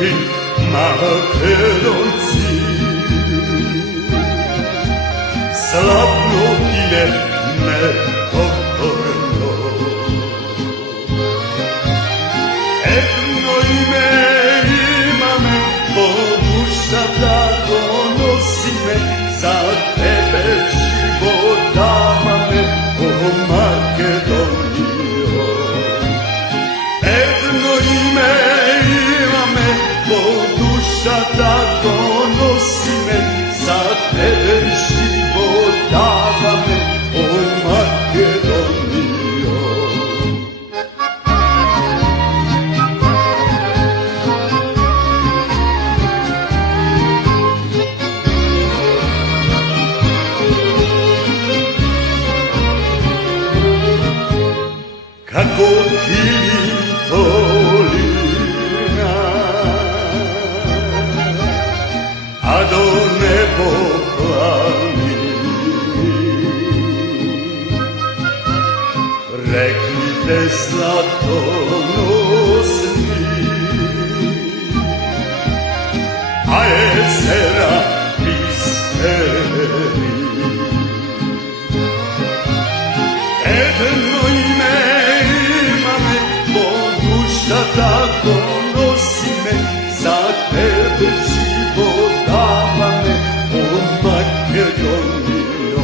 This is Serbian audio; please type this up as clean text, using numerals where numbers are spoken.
мили македонци, славно име непокорно, едно име имаме, по душата го носиме, за тебе живот даваме, о Македонијо. Едно име имаме, по душата го носиме, за тебе живот даваме, о Македонијо. Како килим долина, а до небо планини, реките златоносни, а езера бистери. Едно име имаме, по душата го носиме, за тебе живот даваме, о Македонијо.